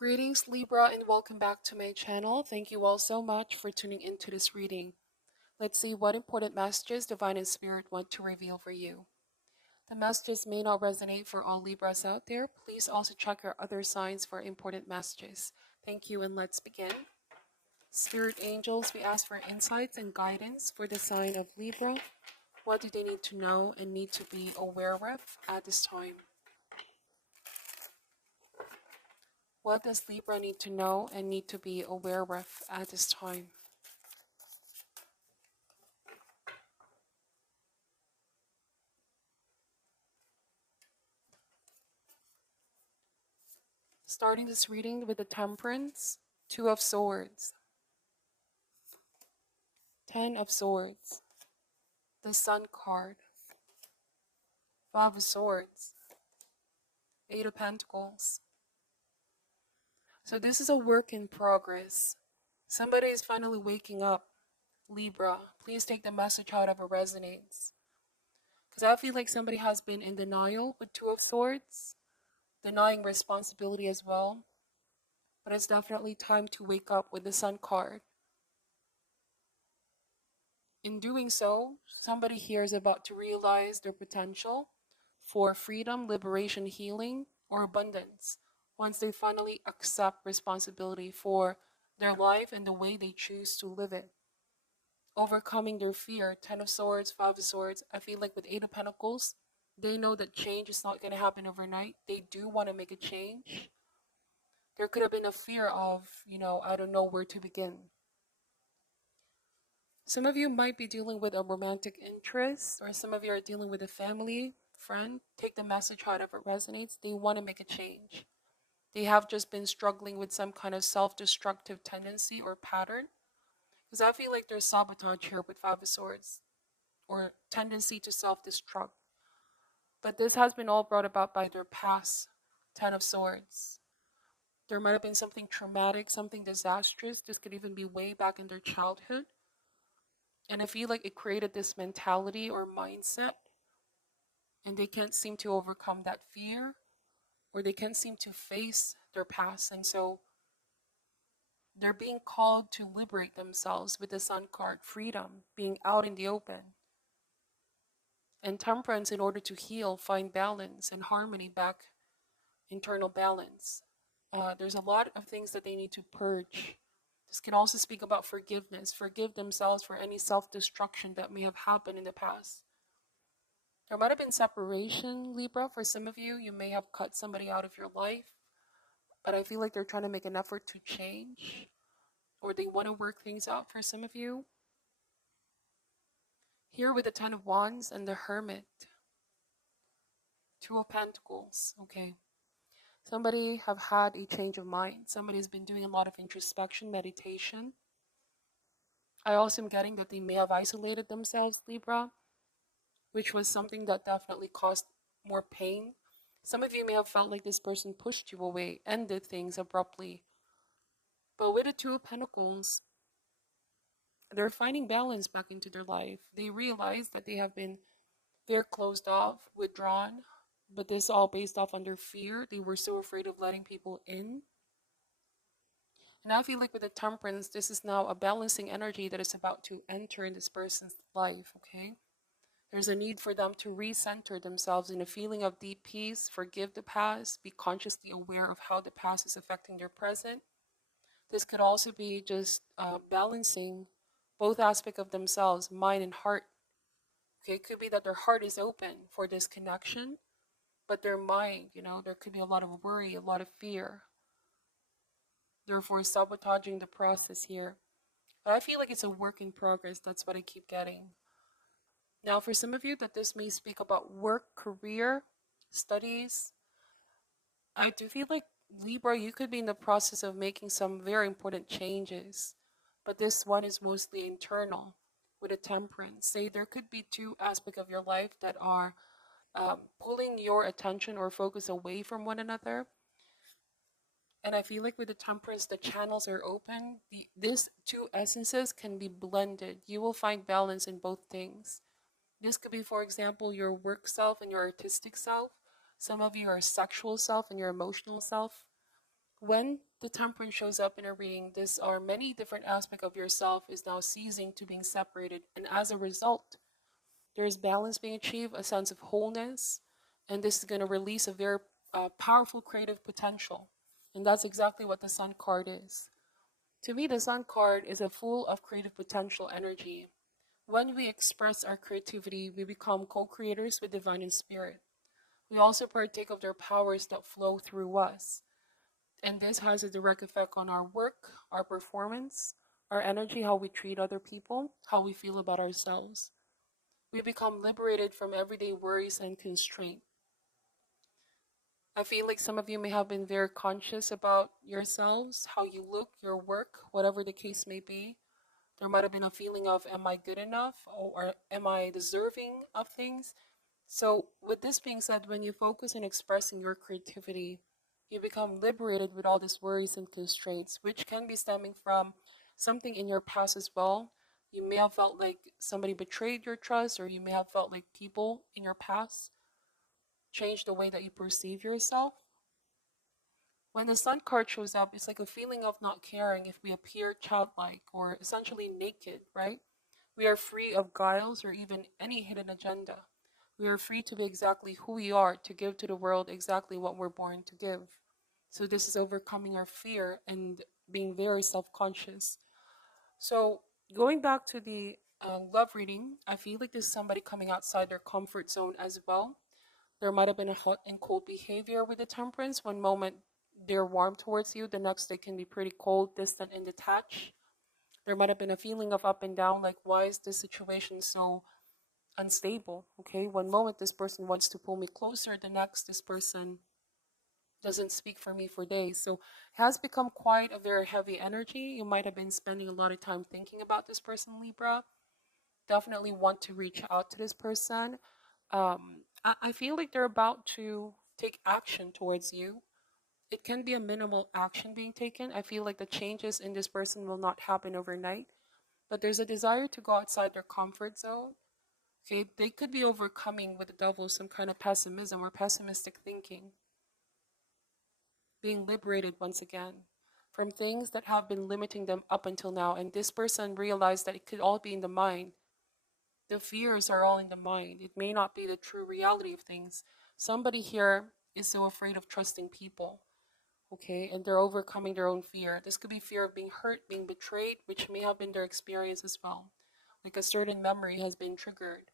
Greetings Libra and welcome back to my channel. Thank you all so much for tuning into this reading. Let's see what important messages Divine and Spirit want to reveal for you. The messages may not resonate for all Libras out there. Please also check your other signs for important messages. Thank you and let's begin. Spirit angels, we ask for insights and guidance for the sign of Libra. What do they need to know and need to be aware of at this time? What does Libra need to know and need to be aware of at this time? Starting this reading with the Temperance, Two of Swords, Ten of Swords, the Sun card, Five of Swords, Eight of Pentacles. So this is a work in progress. Somebody is finally waking up. Libra, please take the message however resonates. Because I feel like somebody has been in denial with Two of Swords, denying responsibility as well. But it's definitely time to wake up with the Sun card. In doing so, somebody here is about to realize their potential for freedom, liberation, healing, or abundance once they finally accept responsibility for their life and the way they choose to live it. Overcoming their fear, Ten of Swords, Five of Swords, I feel like with Eight of Pentacles, they know that change is not going to happen overnight. They do want to make a change. There could have been a fear of, I don't know where to begin. Some of you might be dealing with a romantic interest, or some of you are dealing with a family, friend. Take the message however it resonates. They want to make a change. They have just been struggling with some kind of self-destructive tendency or pattern. Because I feel like there's sabotage here with Five of Swords, or tendency to self-destruct. But this has been all brought about by their past Ten of Swords. There might have been something traumatic, something disastrous. This could even be way back in their childhood. And I feel like it created this mentality or mindset, and they can't seem to overcome that fear, or they can't seem to face their past. And so they're being called to liberate themselves with the Sun card, freedom, being out in the open. And Temperance, in order to heal, find balance and harmony back, internal balance. There's a lot of things that they need to purge. This can also speak about forgiveness. Forgive themselves for any self-destruction that may have happened in the past. There might have been separation, Libra. For some of you, you may have cut somebody out of your life. But I feel like they're trying to make an effort to change. Or they want to work things out for some of you. Here with the Ten of Wands and the Hermit. Two of Pentacles. Okay. Somebody have had a change of mind. Somebody has been doing a lot of introspection, meditation. I also am getting that they may have isolated themselves, Libra, which was something that definitely caused more pain. Some of you may have felt like this person pushed you away, ended things abruptly. But with the Two of Pentacles, they're finding balance back into their life. They realize that they have been very closed off, withdrawn, but this is all based off on their fear. They were so afraid of letting people in. And I feel like with the Temperance, this is now a balancing energy that is about to enter in this person's life, okay? There's a need for them to recenter themselves in a feeling of deep peace, forgive the past, be consciously aware of how the past is affecting their present. This could also be just balancing both aspects of themselves, mind and heart. Okay, it could be that their heart is open for this connection, but their mind, there could be a lot of worry, a lot of fear. Therefore, sabotaging the process here. But I feel like it's a work in progress. That's what I keep getting. Now, for some of you, that this may speak about work, career, studies. I do feel like, Libra, you could be in the process of making some very important changes. But this one is mostly internal with a Temperance. Say there could be two aspects of your life that are pulling your attention or focus away from one another. And I feel like with the Temperance, the channels are open. These two essences can be blended. You will find balance in both things. This could be, for example, your work self and your artistic self. Some of you are sexual self and your emotional self. When the temperance shows up in a reading, these are many different aspects of yourself is now ceasing to being separated. And as a result, there is balance being achieved, a sense of wholeness, and this is going to release a very powerful creative potential. And that's exactly what the Sun card is. To me, the Sun card is a full of creative potential energy. When we express our creativity, we become co creators with divine and spirit. We also partake of their powers that flow through us. And this has a direct effect on our work, our performance, our energy, how we treat other people, how we feel about ourselves. We become liberated from everyday worries and constraint. I feel like some of you may have been very conscious about yourselves, how you look, your work, whatever the case may be. There might have been a feeling of, am I good enough? Or am I deserving of things? So, with this being said, when you focus on expressing your creativity, you become liberated with all these worries and constraints, which can be stemming from something in your past as well. You may have felt like somebody betrayed your trust, or you may have felt like people in your past changed the way that you perceive yourself. When the Sun card shows up, it's like a feeling of not caring if we appear childlike or essentially naked, right? We are free of guiles or even any hidden agenda. We are free to be exactly who we are, to give to the world exactly what we're born to give. So, this is overcoming our fear and being very self conscious. So, going back to the love reading, I feel like there's somebody coming outside their comfort zone as well. There might have been a hot and cold behavior with the temperance. One moment they're warm towards you, the next they can be pretty cold, distant, and detached. There might have been a feeling of up and down, like, why is this situation so unstable? Okay, one moment this person wants to pull me closer, the next this person doesn't speak for me for days. So it has become quite a very heavy energy. You might have been spending a lot of time thinking about this person, Libra. Definitely want to reach out to this person. I feel like they're about to take action towards you. It can be a minimal action being taken. I feel like the changes in this person will not happen overnight, but there's a desire to go outside their comfort zone. Okay, they could be overcoming with the devil some kind of pessimism or pessimistic thinking, being liberated once again from things that have been limiting them up until now. And this person realized that it could all be in the mind. The fears are all in the mind. It may not be the true reality of things. Somebody here is so afraid of trusting people, okay, and they're overcoming their own fear. This could be fear of being hurt, being betrayed, which may have been their experience as well. Like a certain memory has been triggered.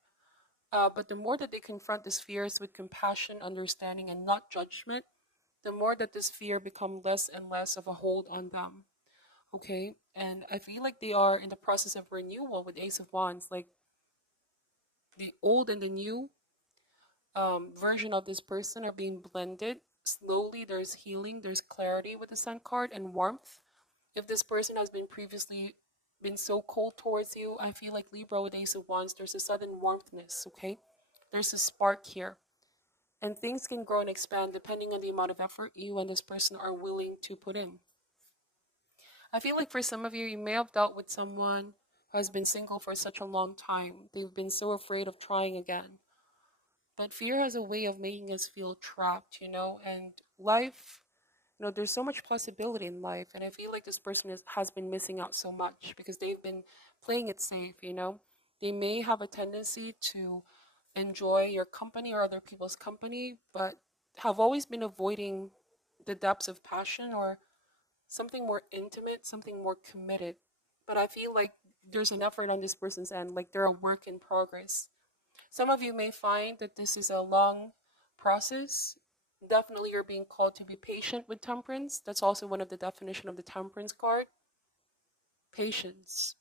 But the more that they confront these fears with compassion, understanding, and not judgment, the more that this fear become less and less of a hold on them. Okay, and I feel like they are in the process of renewal with Ace of Wands. Like the old and the new version of this person are being blended slowly. There's healing, there's clarity with the Sun card, and warmth. If this person has been previously been so cold towards you, I feel like Libra with Ace of Wands, there's a sudden warmthness. Okay, there's a spark here, and things can grow and expand depending on the amount of effort you and this person are willing to put in. I feel like for some of you, you may have dealt with someone who has been single for such a long time. They've been so afraid of trying again. But fear has a way of making us feel trapped, and life, there's so much possibility in life. And I feel like this person has been missing out so much because they've been playing it safe. They may have a tendency to enjoy your company or other people's company, but have always been avoiding the depths of passion or something more intimate, something more committed. But I feel like there's an effort on this person's end, like they're a work in progress. Some of you may find that this is a long process. Definitely, you're being called to be patient with temperance. That's also one of the definition of the temperance card. Patience.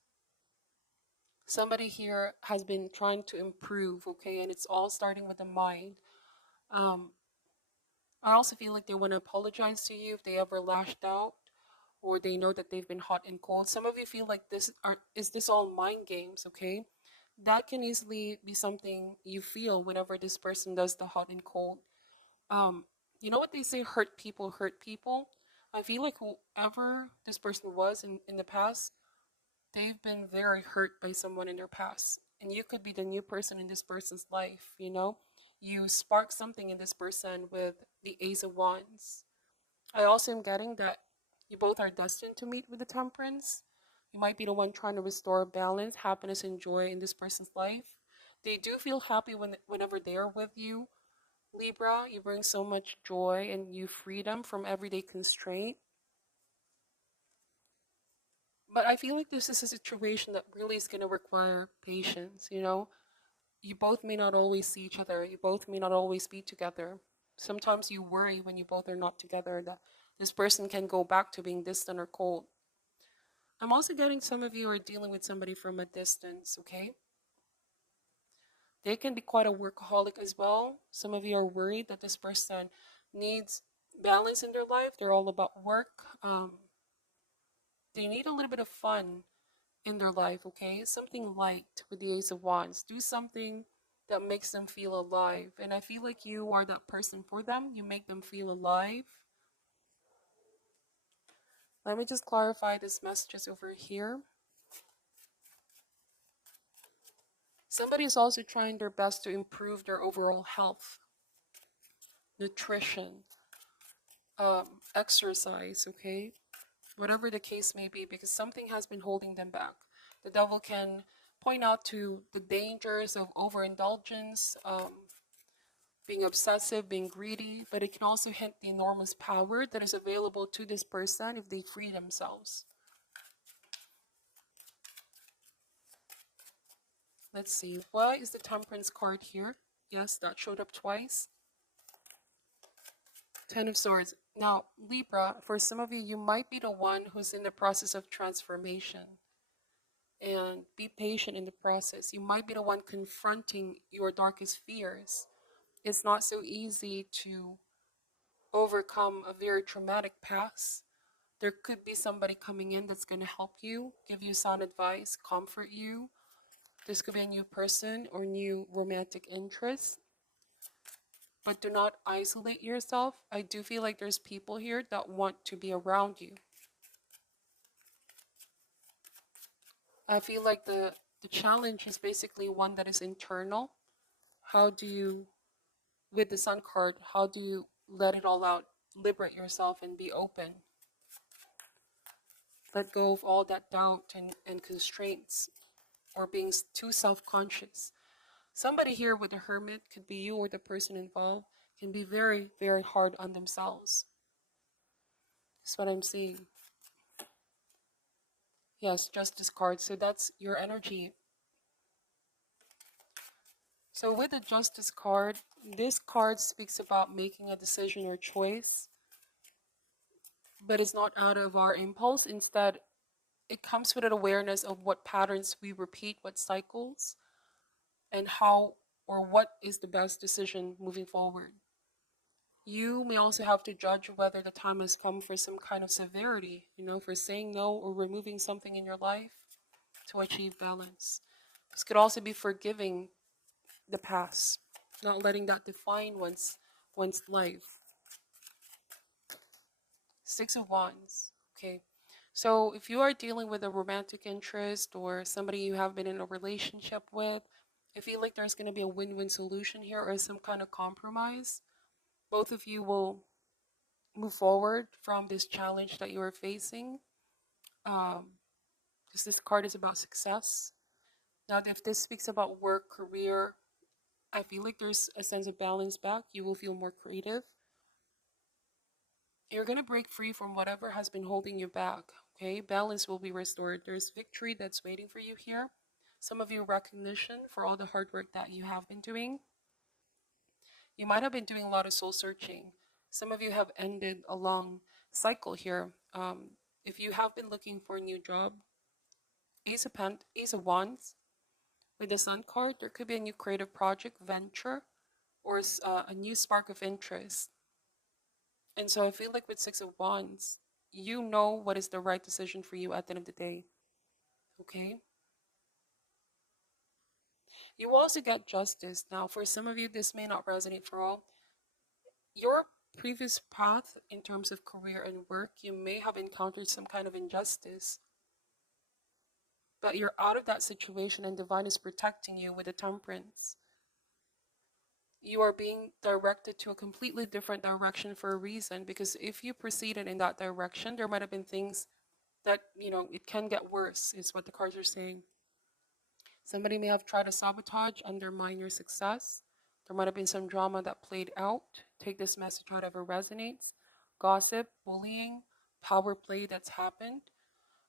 Somebody here has been trying to improve, okay, and it's all starting with the mind. Um, I also feel like they want to apologize to you if they ever lashed out or they know that they've been hot and cold. Some of you feel like is this all mind games, okay? That can easily be something you feel whenever this person does the hot and cold. Um, you know what they say, hurt people hurt people? I feel like whoever this person was in the past, they've been very hurt by someone in their past. And you could be the new person in this person's life. You spark something in this person with the Ace of Wands. I also am getting that you both are destined to meet with the Temperance. You might be the one trying to restore balance, happiness, and joy in this person's life. They do feel happy whenever they are with you. Libra, you bring so much joy and you freedom from everyday constraint. But I feel like this is a situation that really is going to require patience, you know? You both may not always see each other. You both may not always be together. Sometimes you worry when you both are not together that this person can go back to being distant or cold. I'm also getting some of you are dealing with somebody from a distance, okay? They can be quite a workaholic as well. Some of you are worried that this person needs balance in their life. They're all about work. They need a little bit of fun in their life, okay? Something light with the Ace of Wands. Do something that makes them feel alive. And I feel like you are that person for them. You make them feel alive. Let me just clarify this messages over here. Somebody is also trying their best to improve their overall health, nutrition, exercise, okay? Whatever the case may be, because something has been holding them back. The devil can point out to the dangers of overindulgence, being obsessive, being greedy, but it can also hint the enormous power that is available to this person if they free themselves. Let's see, why is the Temperance card here? Yes, that showed up twice. Ten of Swords. Now, Libra, for some of you, you might be the one who's in the process of transformation. And be patient in the process. You might be the one confronting your darkest fears. It's not so easy to overcome a very traumatic past. There could be somebody coming in that's going to help you, give you sound advice, comfort you. This could be a new person or new romantic interest. But do not isolate yourself. I do feel like there's people here that want to be around you. I feel like the challenge is basically one that is internal. How do you, with the Sun card, how do you let it all out, liberate yourself and be open? Let go of all that doubt and constraints or being too self-conscious. Somebody here with the Hermit, could be you or the person involved, can be very, very hard on themselves. That's what I'm seeing. Yes, Justice card. So that's your energy. So with the Justice card, this card speaks about making a decision or choice, but it's not out of our impulse. Instead, it comes with an awareness of what patterns we repeat, what cycles, and how or what is the best decision moving forward. You may also have to judge whether the time has come for some kind of severity, for saying no or removing something in your life to achieve balance. This could also be forgiving the past, not letting that define one's life. Six of Wands. Okay. So if you are dealing with a romantic interest or somebody you have been in a relationship with, I feel like there's going to be a win-win solution here or some kind of compromise. Both of you will move forward from this challenge that you are facing. Because this card is about success. Now, if this speaks about work, career, I feel like there's a sense of balance back. You will feel more creative. You're going to break free from whatever has been holding you back, okay? Balance will be restored. There's victory that's waiting for you here. Some of you recognition for all the hard work that you have been doing. You might have been doing a lot of soul searching. Some of you have ended a long cycle here. If you have been looking for a new job, Ace of Wands, with the Sun card, there could be a new creative project, venture, or a new spark of interest. And so I feel like with Six of Wands, you know what is the right decision for you at the end of the day. Okay? You also get justice. Now, for some of you, this may not resonate for all. Your previous path in terms of career and work, you may have encountered some kind of injustice. But you're out of that situation and divine is protecting you with the Temperance. you are being directed to a completely different direction for a reason, because if you proceeded in that direction, there might have been things that, it can get worse, is what the cards are saying. Somebody may have tried to sabotage, undermine your success. There might have been some drama that played out. Take this message however resonates. Gossip, bullying, power play that's happened.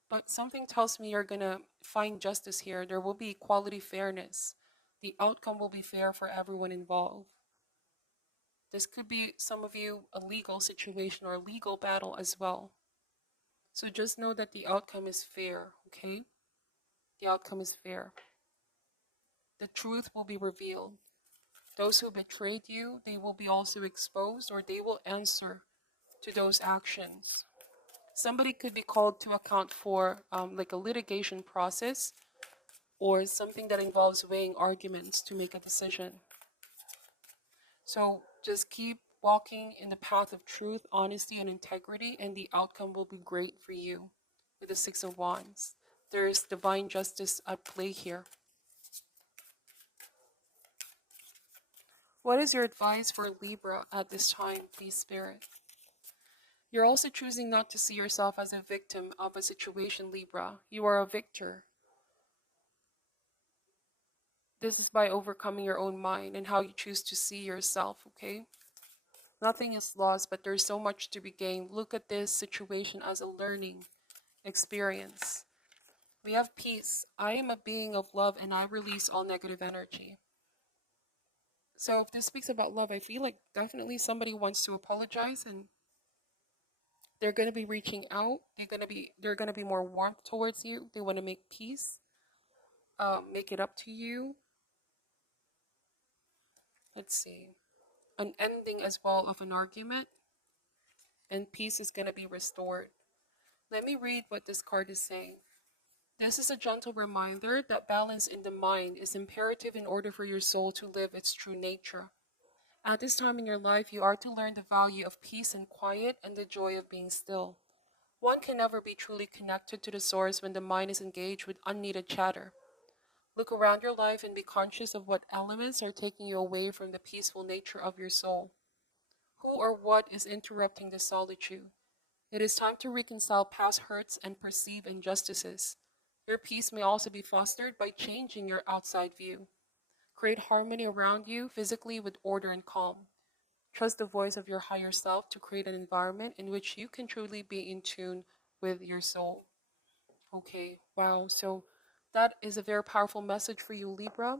But something tells me you're going to find justice here. There will be equality, fairness. The outcome will be fair for everyone involved. This could be, some of you, a legal situation or a legal battle as well. So just know that the outcome is fair, okay? The outcome is fair. The truth will be revealed. Those who betrayed you, they will be also exposed, or they will answer to those actions. Somebody could be called to account for like a litigation process, or something that involves weighing arguments to make a decision. So just keep walking in the path of truth, honesty, and integrity, and the outcome will be great for you. With the Six of Wands, there is divine justice at play here. What is your advice for Libra at this time, please, Spirit? You're also choosing not to see yourself as a victim of a situation, Libra. You are a victor. This is by overcoming your own mind and how you choose to see yourself, okay? Nothing is lost, but there's so much to be gained. Look at this situation as a learning experience. We have peace. I am a being of love, and I release all negative energy. So if this speaks about love, I feel like definitely somebody wants to apologize, and they're going to be reaching out. They're going to be more warmth towards you. They want to make peace, make it up to you. Let's see. An ending as well of an argument, and peace is going to be restored. Let me read what this card is saying. This is a gentle reminder that balance in the mind is imperative in order for your soul to live its true nature. At this time in your life, you are to learn the value of peace and quiet and the joy of being still. One can never be truly connected to the source when the mind is engaged with unneeded chatter. Look around your life and be conscious of what elements are taking you away from the peaceful nature of your soul. Who or what is interrupting the solitude? It is time to reconcile past hurts and perceive injustices. Your peace may also be fostered by changing your outside view. Create harmony around you physically with order and calm. Trust the voice of your higher self to create an environment in which you can truly be in tune with your soul. Okay, wow. So that is a very powerful message for you, Libra.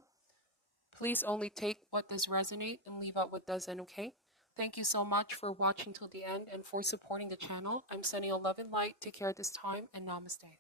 Please only take what does resonate and leave out what doesn't, okay? Thank you so much for watching till the end and for supporting the channel. I'm sending you love and light. Take care at this time, and namaste.